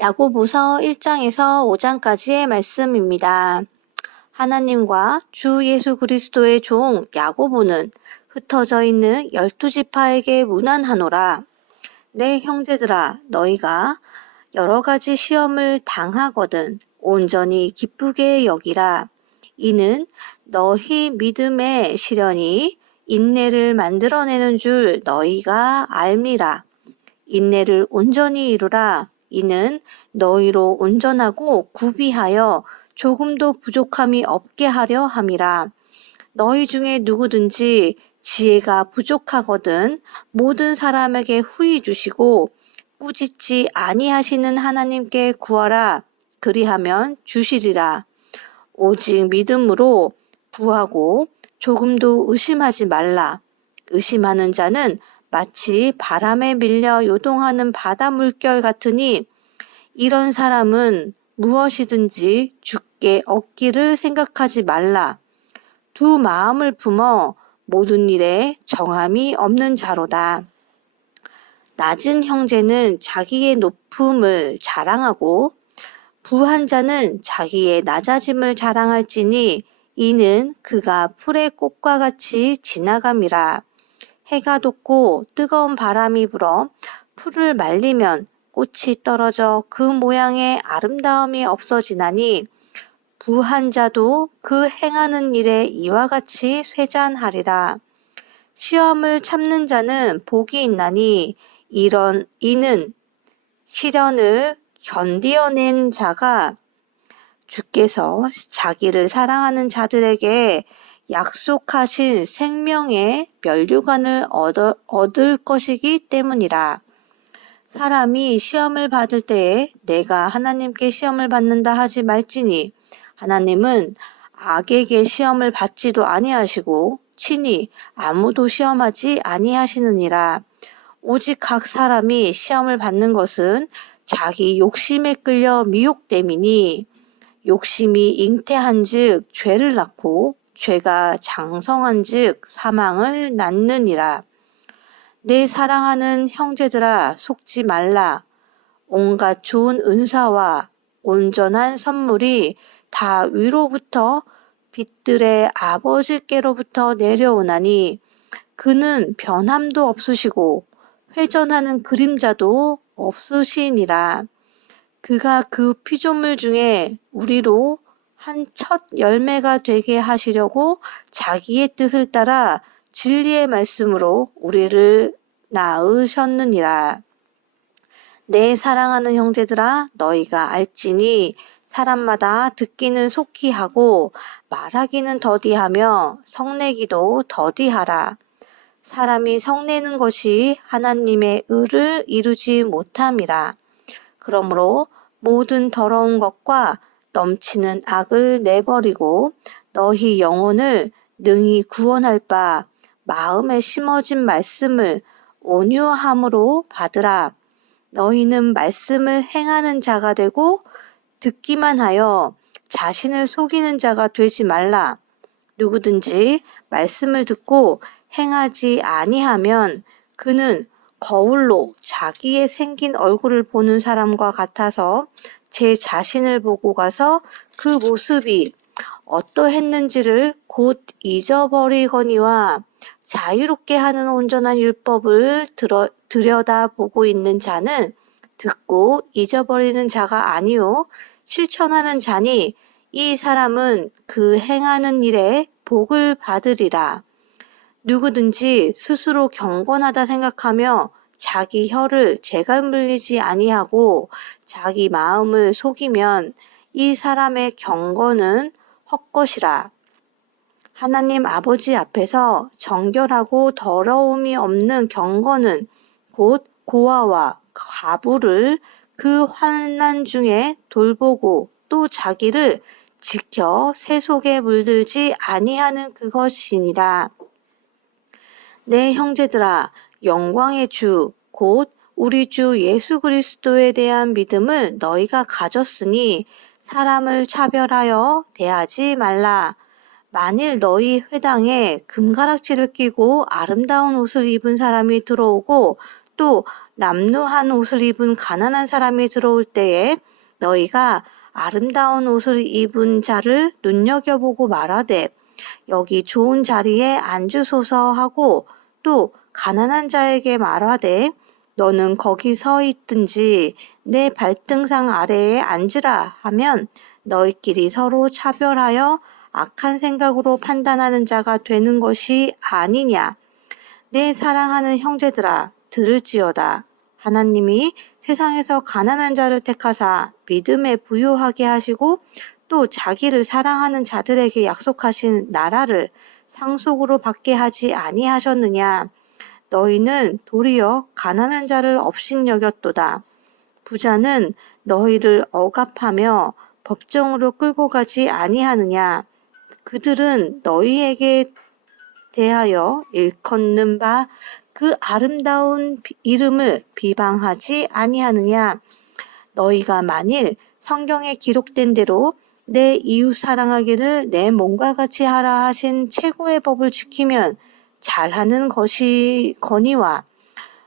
야고보서 1장에서 5장까지의 말씀입니다. 하나님과 주 예수 그리스도의 종 야고보는 흩어져 있는 12지파에게 문안하노라. 내 형제들아, 너희가 여러 가지 시험을 당하거든 온전히 기쁘게 여기라. 이는 너희 믿음의 시련이 인내를 만들어내는 줄 너희가 알미라. 인내를 온전히 이루라. 이는 너희로 온전하고 구비하여 조금도 부족함이 없게 하려 함이라. 너희 중에 누구든지 지혜가 부족하거든 모든 사람에게 후히 주시고 꾸짖지 아니하시는 하나님께 구하라. 그리하면 주시리라. 오직 믿음으로 구하고 조금도 의심하지 말라. 의심하는 자는 마치 바람에 밀려 요동하는 바다 물결 같으니 이런 사람은 무엇이든지 주께 얻기를 생각하지 말라. 두 마음을 품어 모든 일에 정함이 없는 자로다. 낮은 형제는 자기의 높음을 자랑하고 부한 자는 자기의 낮아짐을 자랑할지니 이는 그가 풀의 꽃과 같이 지나감이라. 해가 돋고 뜨거운 바람이 불어 풀을 말리면 꽃이 떨어져 그 모양의 아름다움이 없어지나니 부한 자도 그 행하는 일에 이와 같이 쇠잔하리라. 시험을 참는 자는 복이 있나니 이는 시련을 견디어낸 자가 주께서 자기를 사랑하는 자들에게 약속하신 생명의 면류관을 얻을 것이기 때문이라. 사람이 시험을 받을 때에 내가 하나님께 시험을 받는다 하지 말지니 하나님은 악에게 시험을 받지도 아니하시고 친히 아무도 시험하지 아니하시느니라. 오직 각 사람이 시험을 받는 것은 자기 욕심에 끌려 미혹됨이니 욕심이 잉태한즉 죄를 낳고 죄가 장성한즉 사망을 낳느니라. 내 사랑하는 형제들아 속지 말라. 온갖 좋은 은사와 온전한 선물이 다 위로부터 빛들의 아버지께로부터 내려오나니 그는 변함도 없으시고 회전하는 그림자도 없으시니라. 그가 그 피조물 중에 우리로 한 첫 열매가 되게 하시려고 자기의 뜻을 따라 진리의 말씀으로 우리를 낳으셨느니라. 내 사랑하는 형제들아, 너희가 알지니 사람마다 듣기는 속히 하고 말하기는 더디하며 성내기도 더디하라. 사람이 성내는 것이 하나님의 의를 이루지 못함이라. 그러므로 모든 더러운 것과 넘치는 악을 내버리고 너희 영혼을 능히 구원할 바 마음에 심어진 말씀을 온유함으로 받으라. 너희는 말씀을 행하는 자가 되고 듣기만 하여 자신을 속이는 자가 되지 말라. 누구든지 말씀을 듣고 행하지 아니하면 그는 거울로 자기의 생긴 얼굴을 보는 사람과 같아서 제 자신을 보고 가서 그 모습이 어떠했는지를 곧 잊어버리거니와 자유롭게 하는 온전한 율법을 들여다보고 있는 자는 듣고 잊어버리는 자가 아니요 실천하는 자니 이 사람은 그 행하는 일에 복을 받으리라. 누구든지 스스로 경건하다 생각하며 자기 혀를 재갈 물리지 아니하고 자기 마음을 속이면 이 사람의 경건은 헛것이라. 하나님 아버지 앞에서 정결하고 더러움이 없는 경건은 곧 고아와 과부를 그 환난 중에 돌보고 또 자기를 지켜 새 속에 물들지 아니하는 그것이니라. 내 형제들아, 영광의 주, 곧 우리 주 예수 그리스도에 대한 믿음을 너희가 가졌으니 사람을 차별하여 대하지 말라. 만일 너희 회당에 금가락지를 끼고 아름다운 옷을 입은 사람이 들어오고 또 남루한 옷을 입은 가난한 사람이 들어올 때에 너희가 아름다운 옷을 입은 자를 눈여겨보고 말하되 여기 좋은 자리에 앉으소서 하고 또 가난한 자에게 말하되 너는 거기 서 있든지 내 발등상 아래에 앉으라 하면 너희끼리 서로 차별하여 악한 생각으로 판단하는 자가 되는 것이 아니냐. 내 사랑하는 형제들아 들을지어다. 하나님이 세상에서 가난한 자를 택하사 믿음에 부요하게 하시고 또 자기를 사랑하는 자들에게 약속하신 나라를 상속으로 받게 하지 아니하셨느냐. 너희는 도리어 가난한 자를 업신여겼도다. 부자는 너희를 억압하며 법정으로 끌고 가지 아니하느냐. 그들은 너희에게 대하여 일컫는 바 그 아름다운 이름을 비방하지 아니하느냐. 너희가 만일 성경에 기록된 대로 내 이웃 사랑하기를 내 몸과 같이 하라 하신 최고의 법을 지키면 잘하는 것이 거니와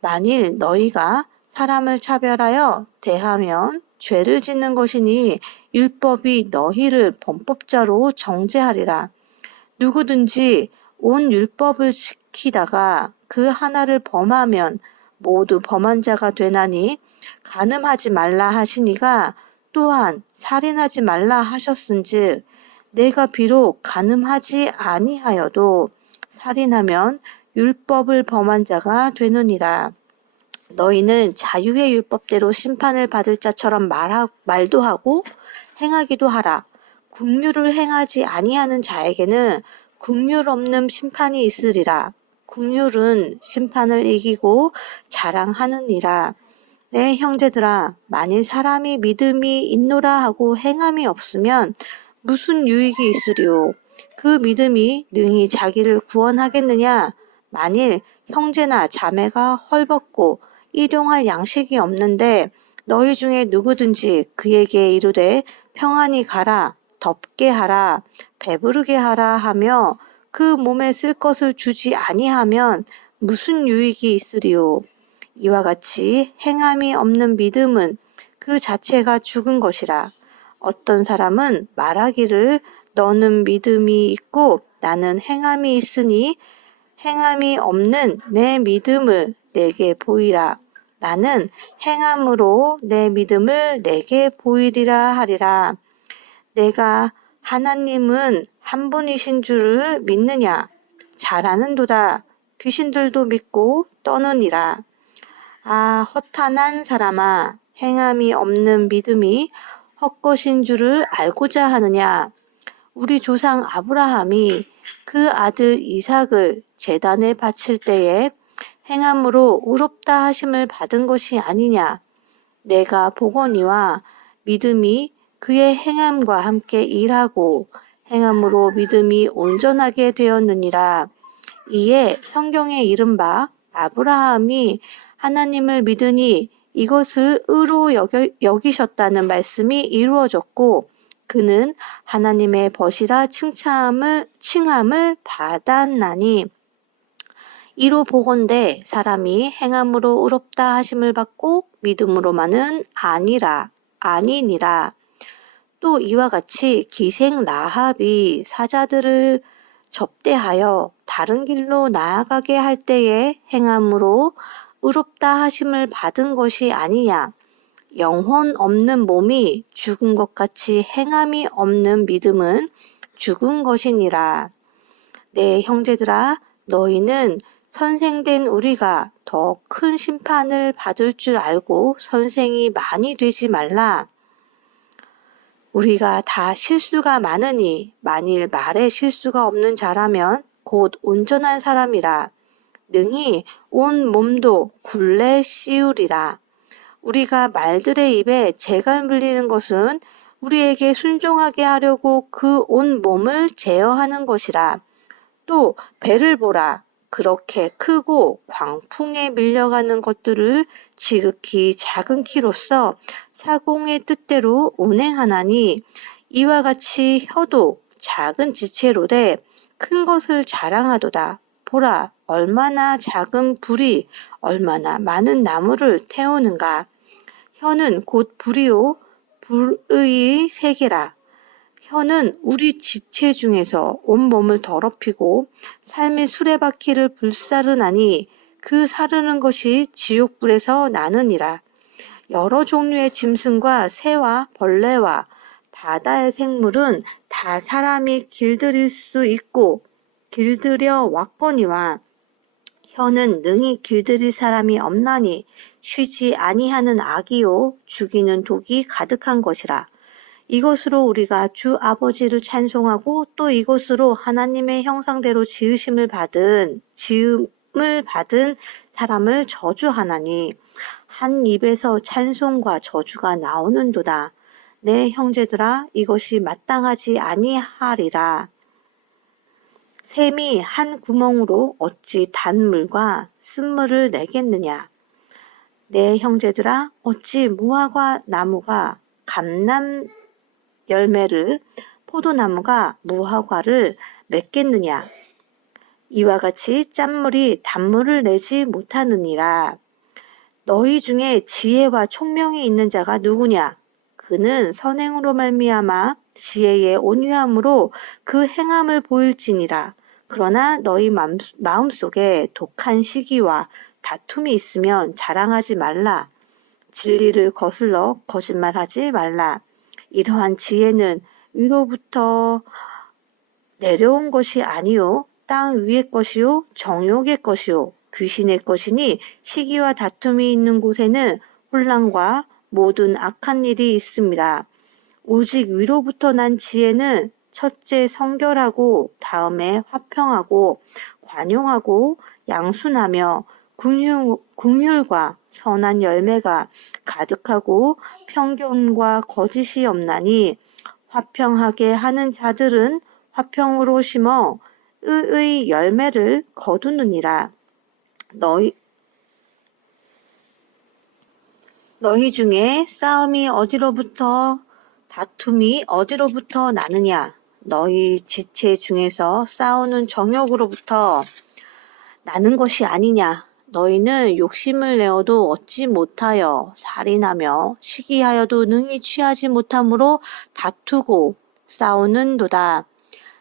만일 너희가 사람을 차별하여 대하면 죄를 짓는 것이니 율법이 너희를 범법자로 정죄하리라. 누구든지 온 율법을 지키다가 그 하나를 범하면 모두 범한 자가 되나니 간음하지 말라 하시니가 또한 살인하지 말라 하셨은즉 내가 비록 간음하지 아니하여도 살인하면 율법을 범한 자가 되느니라. 너희는 자유의 율법대로 심판을 받을 자처럼 말도 하고 행하기도 하라. 긍휼을 행하지 아니하는 자에게는 긍휼 없는 심판이 있으리라. 긍휼은 심판을 이기고 자랑하느니라. 내 형제들아, 만일 사람이 믿음이 있노라 하고 행함이 없으면 무슨 유익이 있으리요? 그 믿음이 능히 자기를 구원하겠느냐? 만일 형제나 자매가 헐벗고 일용할 양식이 없는데 너희 중에 누구든지 그에게 이르되 평안히 가라, 덥게 하라, 배부르게 하라 하며 그 몸에 쓸 것을 주지 아니하면 무슨 유익이 있으리요? 이와 같이 행함이 없는 믿음은 그 자체가 죽은 것이라. 어떤 사람은 말하기를 너는 믿음이 있고 나는 행함이 있으니 행함이 없는 내 믿음을 내게 보이라. 나는 행함으로 내 믿음을 내게 보이리라 하리라. 내가 하나님은 한 분이신 줄을 믿느냐? 잘 아는도다. 귀신들도 믿고 떠느니라. 아, 허탄한 사람아, 행함이 없는 믿음이 헛것인 줄을 알고자 하느냐? 우리 조상 아브라함이 그 아들 이삭을 제단에 바칠 때에 행함으로 의롭다 하심을 받은 것이 아니냐? 내가 보거니와 믿음이 그의 행함과 함께 일하고 행함으로 믿음이 온전하게 되었느니라. 이에 성경에 이른바 아브라함이 하나님을 믿으니 이것을 의로 여기셨다는 말씀이 이루어졌고 그는 하나님의 벗이라 칭함을 받았나니 이로 보건대 사람이 행함으로 의롭다 하심을 받고 믿음으로만은 아니니라. 또 이와 같이 기생 라합이 사자들을 접대하여 다른 길로 나아가게 할 때에 행함으로 의롭다 하심을 받은 것이 아니냐. 영혼 없는 몸이 죽은 것 같이 행함이 없는 믿음은 죽은 것이니라. 내 형제들아, 너희는 선생된 우리가 더 큰 심판을 받을 줄 알고 선생이 많이 되지 말라. 우리가 다 실수가 많으니 만일 말에 실수가 없는 자라면 곧 온전한 사람이라. 능히 온 몸도 굴레 씌우리라. 우리가 말들의 입에 재갈 물리는 것은 우리에게 순종하게 하려고 그 온 몸을 제어하는 것이라. 또 배를 보라. 그렇게 크고 광풍에 밀려가는 것들을 지극히 작은 키로서 사공의 뜻대로 운행하나니 이와 같이 혀도 작은 지체로되 큰 것을 자랑하도다. 보라, 얼마나 작은 불이 얼마나 많은 나무를 태우는가. 혀는 곧 불이요 불의 세계라. 혀는 우리 지체 중에서 온몸을 더럽히고 삶의 수레바퀴를 불사르나니 그 사르는 것이 지옥불에서 나느니라. 여러 종류의 짐승과 새와 벌레와 바다의 생물은 다 사람이 길들일 수 있고 길들여 왔거니와 혀는 능히 길들일 사람이 없나니 쉬지 아니하는 악이요 죽이는 독이 가득한 것이라. 이것으로 우리가 주 아버지를 찬송하고 또 이것으로 하나님의 형상대로 지음을 받은 사람을 저주하나니 한 입에서 찬송과 저주가 나오는도다. 내 형제들아, 이것이 마땅하지 아니하리라. 샘이 한 구멍으로 어찌 단물과 쓴물을 내겠느냐. 내 형제들아, 어찌 무화과 나무가 감람 열매를, 포도나무가 무화과를 맺겠느냐. 이와 같이 짠물이 단물을 내지 못하느니라. 너희 중에 지혜와 총명이 있는 자가 누구냐? 그는 선행으로 말미암아 지혜의 온유함으로 그 행함을 보일지니라. 그러나 너희 마음속에 독한 시기와 다툼이 있으면 자랑하지 말라. 진리를 거슬러 거짓말하지 말라. 이러한 지혜는 위로부터 내려온 것이 아니요 땅 위의 것이요 정욕의 것이요 귀신의 것이니 시기와 다툼이 있는 곳에는 혼란과 모든 악한 일이 있습니다. 오직 위로부터 난 지혜는 첫째 성결하고 다음에 화평하고 관용하고 양순하며 긍휼과 선한 열매가 가득하고 편견과 거짓이 없나니 화평하게 하는 자들은 화평으로 심어 의의 열매를 거두느니라. 너희 중에 싸움이 어디로부터 다툼이 어디로부터 나느냐? 너희 지체 중에서 싸우는 정욕으로부터 나는 것이 아니냐? 너희는 욕심을 내어도 얻지 못하여 살인하며 시기하여도 능히 취하지 못함으로 다투고 싸우는도다.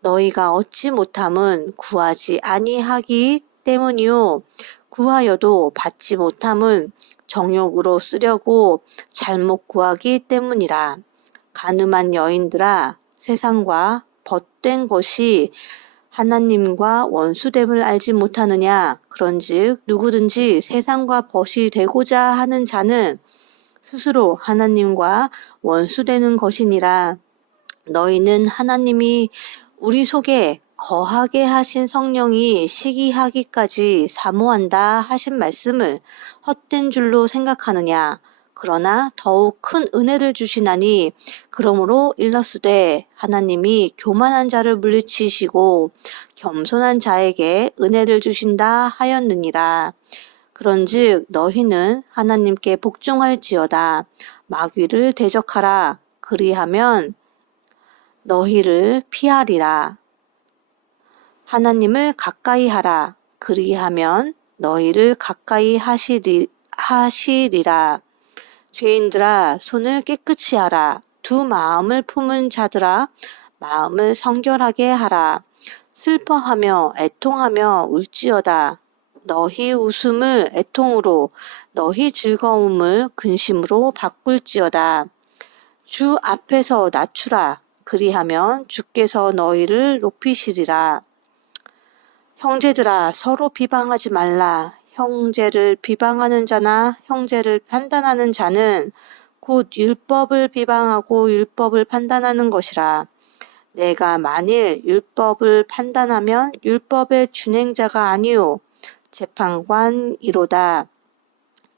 너희가 얻지 못함은 구하지 아니하기 때문이요 구하여도 받지 못함은 정욕으로 쓰려고 잘못 구하기 때문이라. 가늠한 여인들아, 세상과 벗된 것이 하나님과 원수됨을 알지 못하느냐? 그런즉 누구든지 세상과 벗이 되고자 하는 자는 스스로 하나님과 원수되는 것이니라. 너희는 하나님이 우리 속에 거하게 하신 성령이 시기하기까지 사모한다 하신 말씀을 헛된 줄로 생각하느냐. 그러나 더욱 큰 은혜를 주시나니 그러므로 일러스되 하나님이 교만한 자를 물리치시고 겸손한 자에게 은혜를 주신다 하였느니라. 그런즉 너희는 하나님께 복종할지어다. 마귀를 대적하라. 그리하면 너희를 피하리라. 하나님을 가까이 하라. 그리하면 너희를 가까이 하시리라. 죄인들아, 손을 깨끗이 하라. 두 마음을 품은 자들아, 마음을 성결하게 하라. 슬퍼하며 애통하며 울지어다. 너희 웃음을 애통으로, 너희 즐거움을 근심으로 바꿀지어다. 주 앞에서 낮추라. 그리하면 주께서 너희를 높이시리라. 형제들아, 서로 비방하지 말라. 형제를 비방하는 자나 형제를 판단하는 자는 곧 율법을 비방하고 율법을 판단하는 것이라. 내가 만일 율법을 판단하면 율법의 준행자가 아니요 재판관이로다.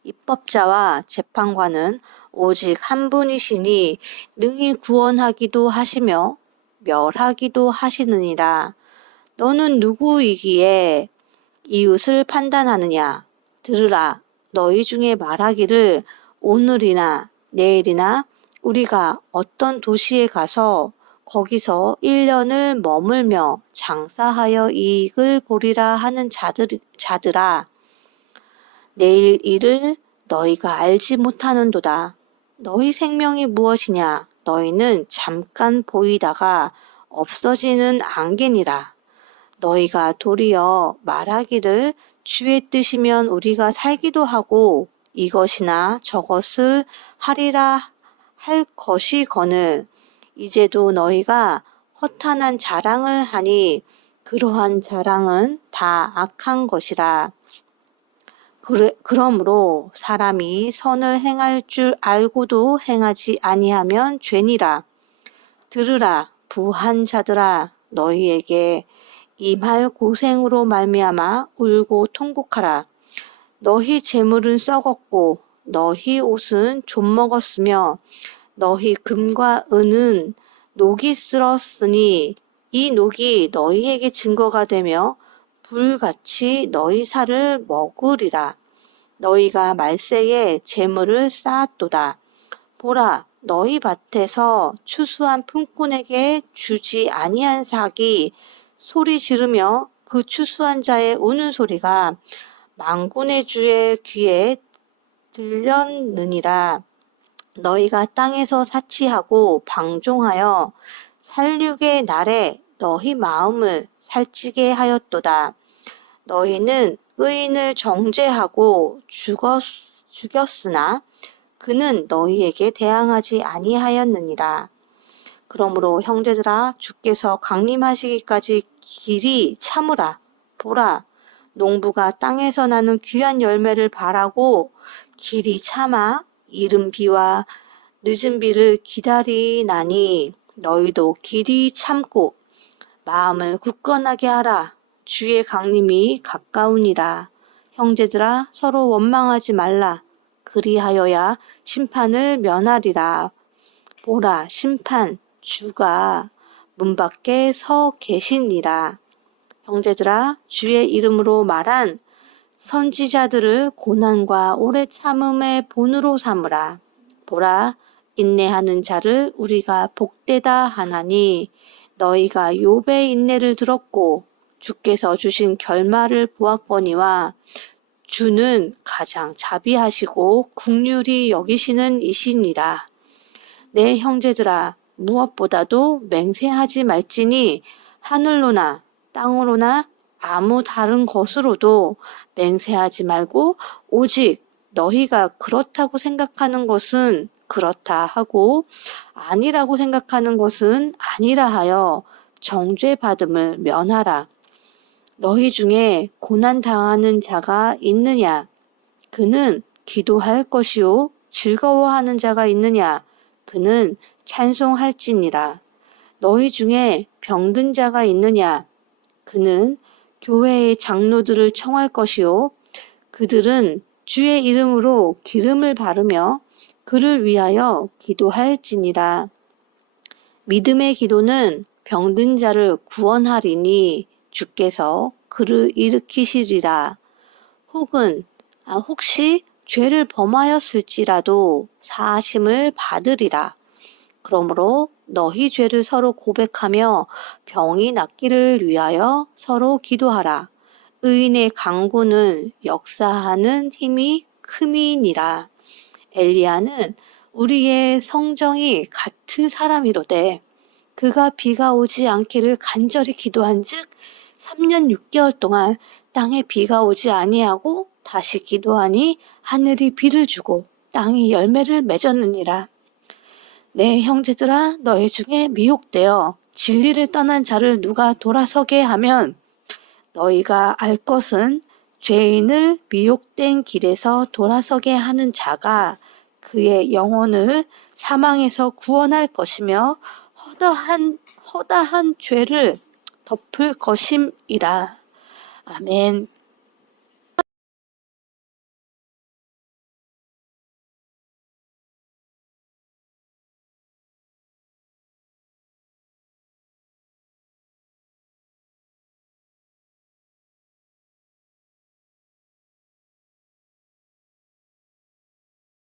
입법자와 재판관은 오직 한 분이시니 능히 구원하기도 하시며 멸하기도 하시느니라. 너는 누구이기에 이웃을 판단하느냐? 들으라. 너희 중에 말하기를 오늘이나 내일이나 우리가 어떤 도시에 가서 거기서 1년을 머물며 장사하여 이익을 보리라 하는 자들아, 내일 일을 너희가 알지 못하는도다. 너희 생명이 무엇이냐? 너희는 잠깐 보이다가 없어지는 안개니라. 너희가 도리어 말하기를 주의 뜻이면 우리가 살기도 하고 이것이나 저것을 하리라 할 것이거늘 이제도 너희가 허탄한 자랑을 하니 그러한 자랑은 다 악한 것이라. 그러므로 사람이 선을 행할 줄 알고도 행하지 아니하면 죄니라. 들으라 부한 자들아, 너희에게 임할 고생으로 말미암아 울고 통곡하라. 너희 재물은 썩었고 너희 옷은 좀먹었으며 너희 금과 은은 녹이 쓸었으니 이 녹이 너희에게 증거가 되며 불같이 너희 살을 먹으리라. 너희가 말세에 재물을 쌓았도다. 보라, 너희 밭에서 추수한 품꾼에게 주지 아니한 삭이 소리 지르며 그 추수한 자의 우는 소리가 만군의 주의 귀에 들렸느니라. 너희가 땅에서 사치하고 방종하여 살육의 날에 너희 마음을 살찌게 하였도다. 너희는 의인을 정죄하고 죽였으나 그는 너희에게 대항하지 아니하였느니라. 그러므로 형제들아, 주께서 강림하시기까지 길이 참으라. 보라, 농부가 땅에서 나는 귀한 열매를 바라고 길이 참아 이른 비와 늦은 비를 기다리나니 너희도 길이 참고 마음을 굳건하게 하라. 주의 강림이 가까우니라. 형제들아, 서로 원망하지 말라. 그리하여야 심판을 면하리라. 보라, 심판 주가 문 밖에 서 계시니라. 형제들아, 주의 이름으로 말한 선지자들을 고난과 오래 참음의 본으로 삼으라. 보라, 인내하는 자를 우리가 복되다 하나니 너희가 욥의 인내를 들었고 주께서 주신 결말을 보았거니와 주는 가장 자비하시고 긍휼히 여기시는 이시니라. 내 형제들아, 무엇보다도 맹세하지 말지니 하늘로나 땅으로나 아무 다른 것으로도 맹세하지 말고 오직 너희가 그렇다고 생각하는 것은 그렇다 하고 아니라고 생각하는 것은 아니라 하여 정죄받음을 면하라. 너희 중에 고난 당하는 자가 있느냐? 그는 기도할 것이요. 즐거워하는 자가 있느냐? 그는 찬송할지니라. 너희 중에 병든 자가 있느냐? 그는 교회의 장로들을 청할 것이요. 그들은 주의 이름으로 기름을 바르며 그를 위하여 기도할지니라. 믿음의 기도는 병든 자를 구원하리니 주께서 그를 일으키시리라. 혹시 죄를 범하였을지라도 사하심을 받으리라. 그러므로 너희 죄를 서로 고백하며 병이 낫기를 위하여 서로 기도하라. 의인의 간구는 역사하는 힘이 큼이니라. 엘리야는 우리의 성정이 같은 사람이로되 그가 비가 오지 않기를 간절히 기도한즉 3년 6개월 동안 땅에 비가 오지 아니하고 다시 기도하니 하늘이 비를 주고 땅이 열매를 맺었느니라. 내 형제들아, 너희 중에 미혹되어 진리를 떠난 자를 누가 돌아서게 하면 너희가 알 것은 죄인을 미혹된 길에서 돌아서게 하는 자가 그의 영혼을 사망에서 구원할 것이며 허다한 죄를 덮을 것임이라. 아멘.